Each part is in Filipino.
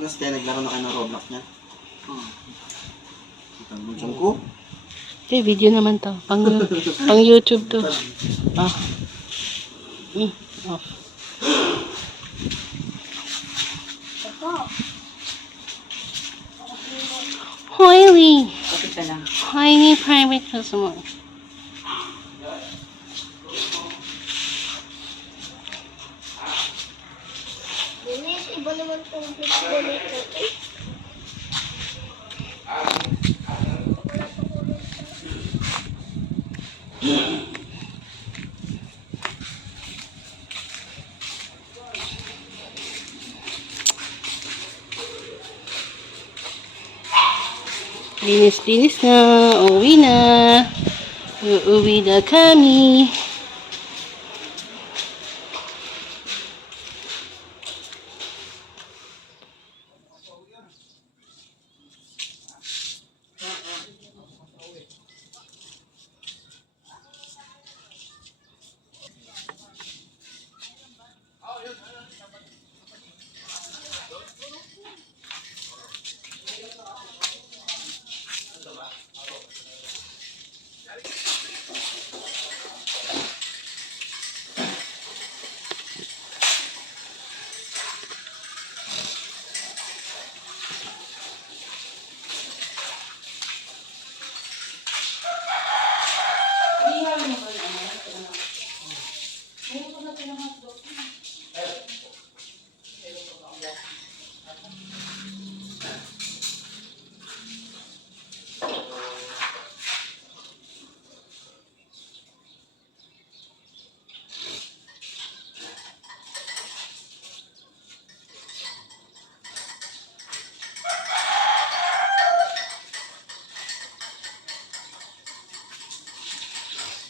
Tapos kaya naglaro na kayo ng Roblox niya. Kita mo dyan ko. Okay, video naman to. Pang YouTube to. Ah. Off. Highly. Kapit ka lang. Highly private customer. Dennis, iba naman itong video nito. Linis na. Uuwi na. Uuwi na kami.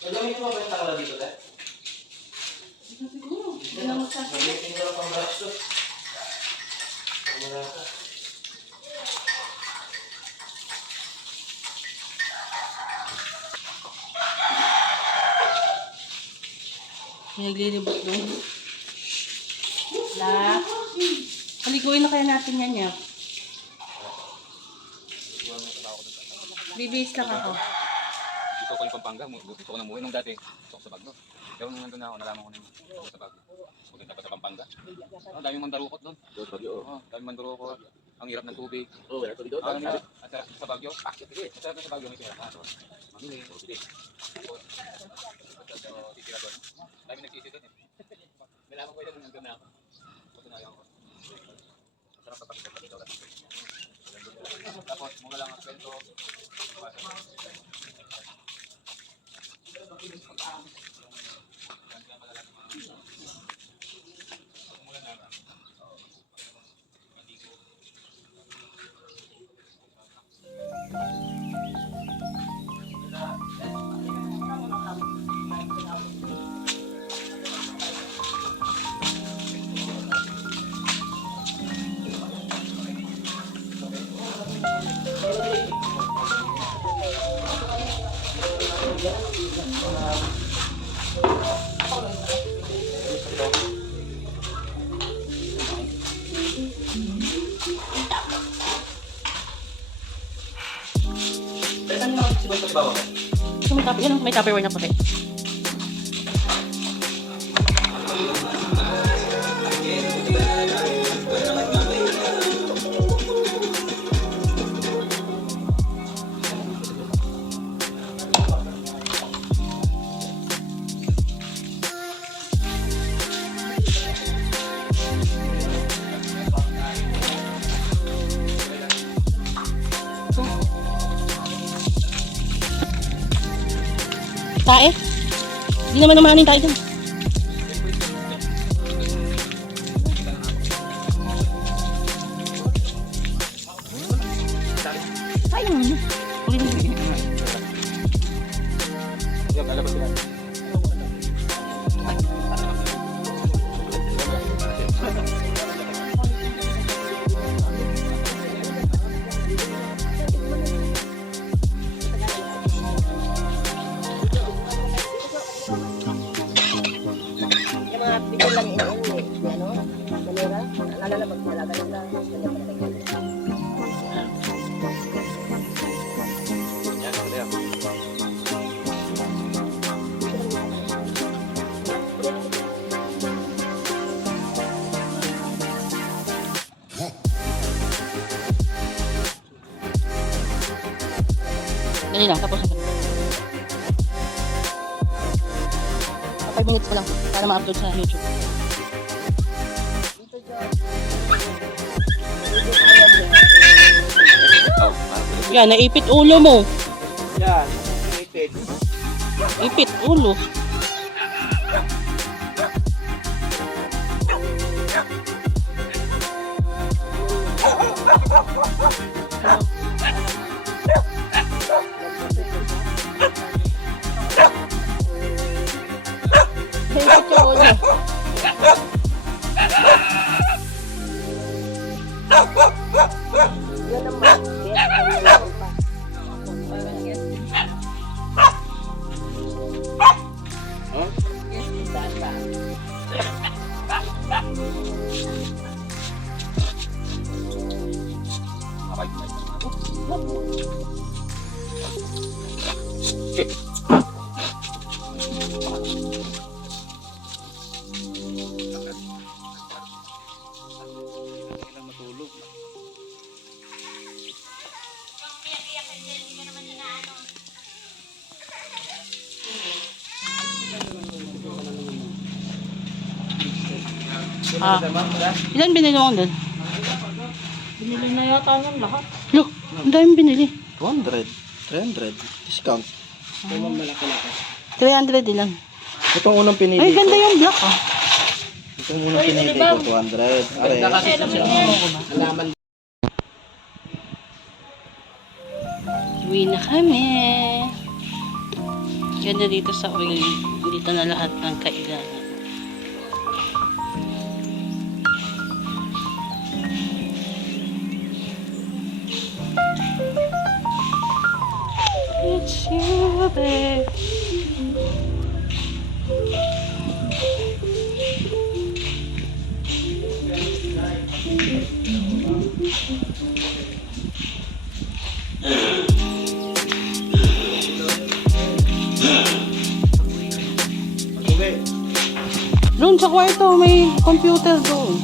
Gagamitin mo ba yung takla dito, te? Siguro. Gagamitin ko lang pang brush to. Wala ka. Naglilibot doon. La. Paliguin na kaya natin yan, ya. Bibis lang ako. Gusto ko yung Pampanga, gusto ko nang umuwi nung dati. Gusto ko sa Bagno. Pero nung nandun na ako, nalaman ko na yung sa Bagno. Maganda pa sa Pampanga. Daming mandarukot doon. Daming mandarukot. Ang hirap ng tubig. Wala to dito. At sa Bagyo. At sa Bagyo may pera ka. Mamili. Titira doon. Daming nagsisi doon eh. Nalaman ko yun nung nandun na ako. Patunayan ko. Masarap na pakita dito. Tapos mga lang ang kwento. May tupperware na puti. Tae? Hindi naman namanin tayo dun. Tayo naman. Bigyan lang ini ano, manira, nalala magdala ka lang, Dali lang, tapos na. 5 minutes pa lang para ma-upload sa YouTube. Yan, naipit ulo mo. Yan. Ipit. Ipit ulo. Ipit yung ulo. Ah, ilan binili mo doon? Binili na yata ng lahat. Look, ang daming binili. 200. 300. Discount. 300 ilan. Itong unang pinili Ay, ko. ganda yung black ah. Itong unang pinili ko, 200. Are. Uwi na kami. Ganda dito sa oil. Dito na lahat ng kailangan. It's you, babe. Doon sa kwarto, may computer doon.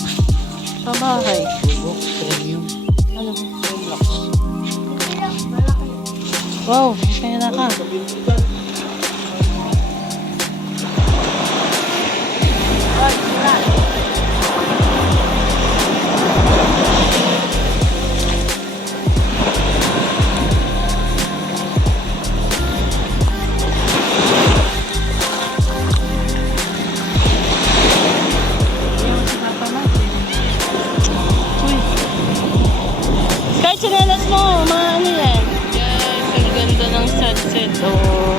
Sa bahay. Ano? Roblox. Wow, pera ka. Kahit sinelas mo, maano yan. Guys, ang ganda ng sunset, oh.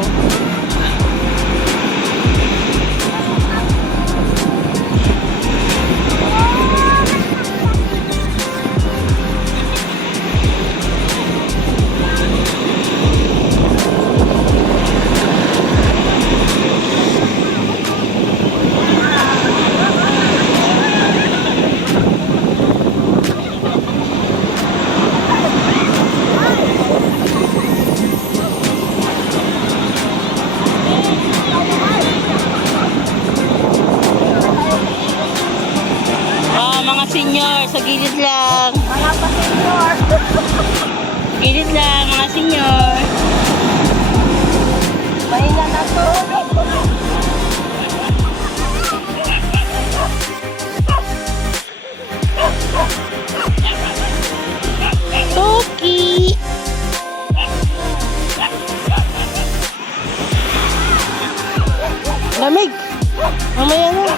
Mga senior, sa gilid lang. Wala pa senior. Gilid lang, mga senior. Mahina na to. Toki! Lamig! Mamaya na.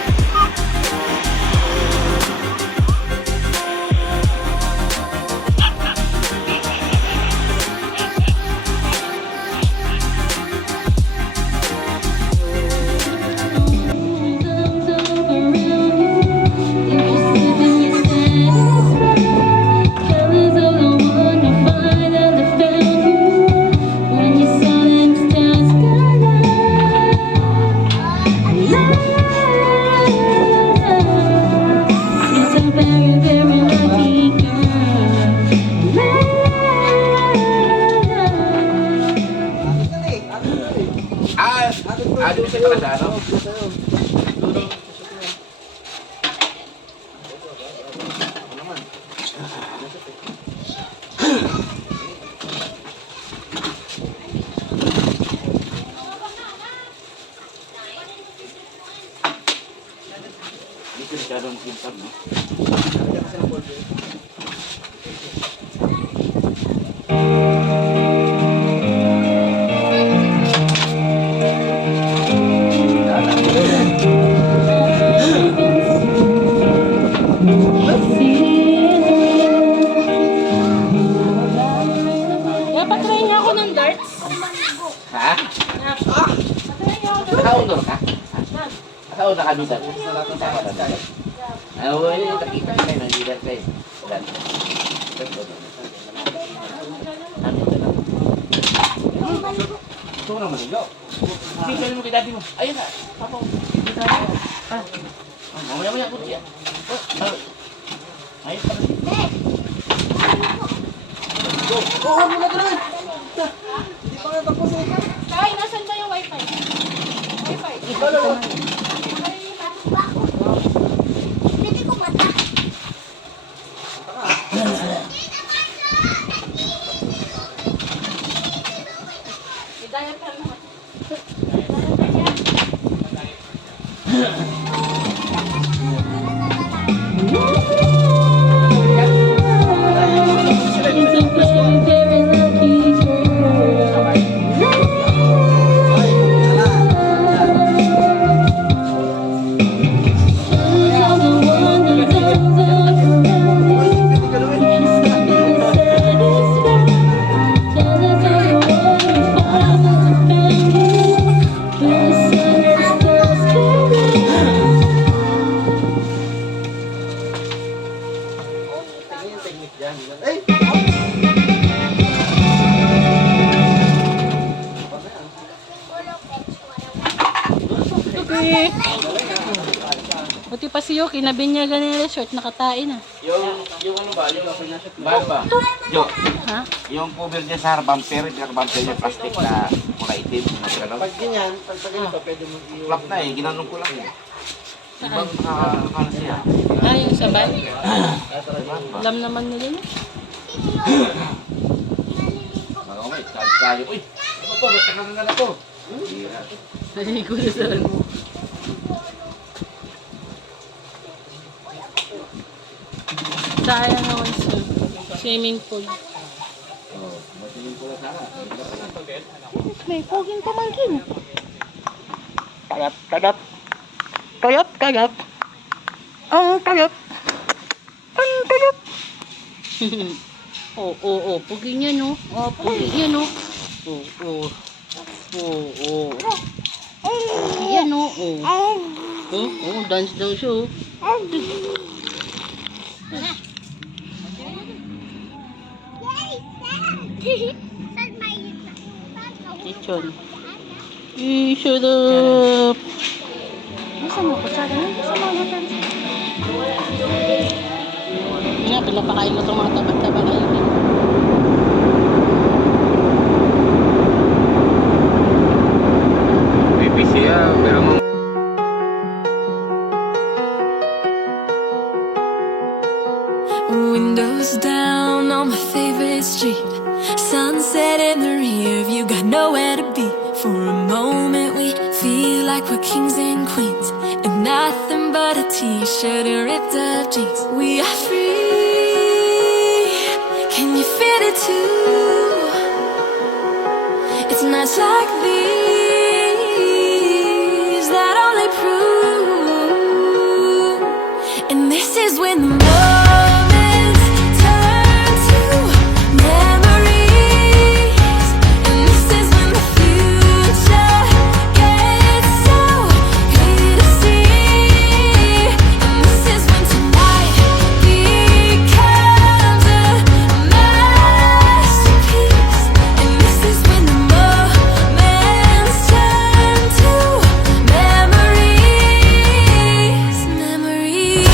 Dito siya pala sa ano? Hindi ko masyadong makintab, no? Patry niya ako ng darts. Ha? Nakaundor ka? Nakaundor ka dito? Ano ba yun? Nakita kayo, nandiyan kayo. Wala. Ito naman ikaw. Tingnan mo kay daddy mo. Ayun na. Papa mo. Dito tayo. Ah. Mamaya-maya ko siya. Ayun pa rin. Oo, mo na doon. Hindi pa nga tapos eh. Kay, nasan ba yung wifi? Wifi. Pwede ko mata. Hidayat ka naman. Buti pa si Yuki, nabinyagan nila short, nakatain na. Yung ano ba? Yung bag ba? Jo, Ha? yung cover niya sa bumper, yung bumper niya plastic na kulay itim. Pag ganyan, pag ganito, pwede mo Flap na eh, ginanong ko lang eh. Saan? Ibang nakakana siya. Ah, yung sabay. Alam naman nila yun. Mga umay, sayo. Uy, ano to? Ba't nakakan na to? Naligo na saan. Sayang naman sa swimming pool. May poging pamangkin. Tayap, tayap. Tayap, tayap. Ang tayap. Ang tayap. Oo, pugi niya, no? Pugi niya, no? Oo. Pugi yan, no? Dance daw siya, Saan may Chichon. Shut up. Nasaan mo? Kutsara na? Nasaan mo? Nga, pinapakain mo itong mga tabag-tabag ngayon. Baby siya, pero Windows down on my favorite street. Sunset in the rear view, got nowhere to be. For a moment we feel like we're kings and queens in nothing but a t-shirt and ripped up jeans. We are free, can you feel it too? It's nights like these that only prove. And this is when the moments turn to memories. And this is when the future gets so clear to see. And this is when tonight becomes a masterpiece. And this is when the moments turn to memories. Memories.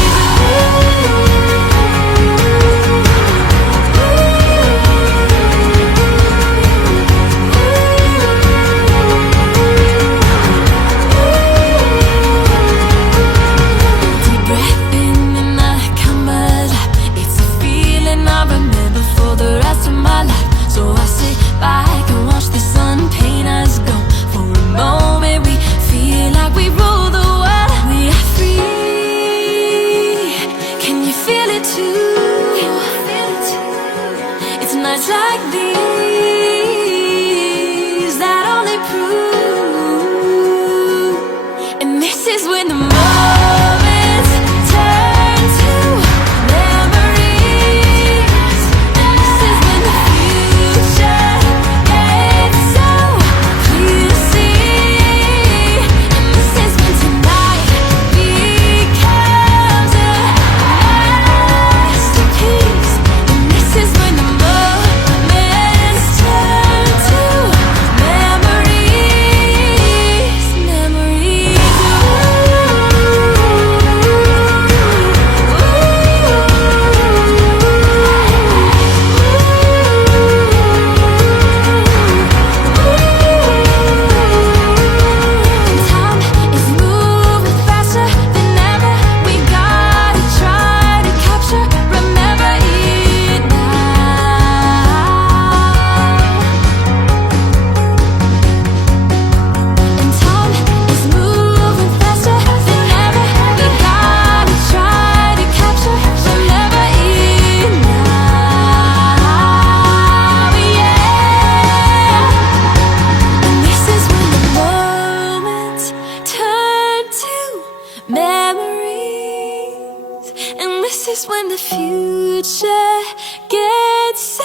this is when the future gets so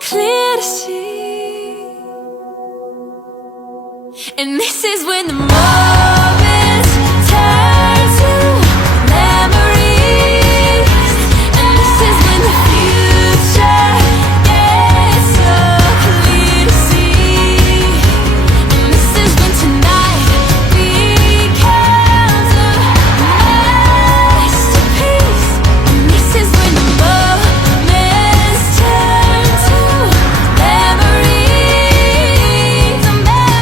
clear to see. And this is when the moments turn to memories. And this is when the future gets so clear to see. And this is when tonight becomes a masterpiece. And this is when the moments turn to memories, memories.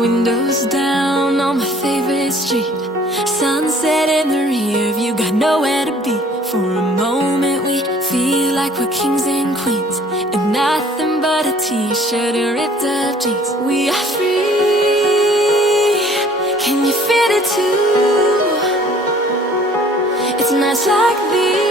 Windows down on my favorite street. Sunset in the rear view, got nowhere to be. For a moment we feel like we're kings and queens, and nothing but a t-shirt and ripped up jeans. We are free, can you feel it too? It's nights like these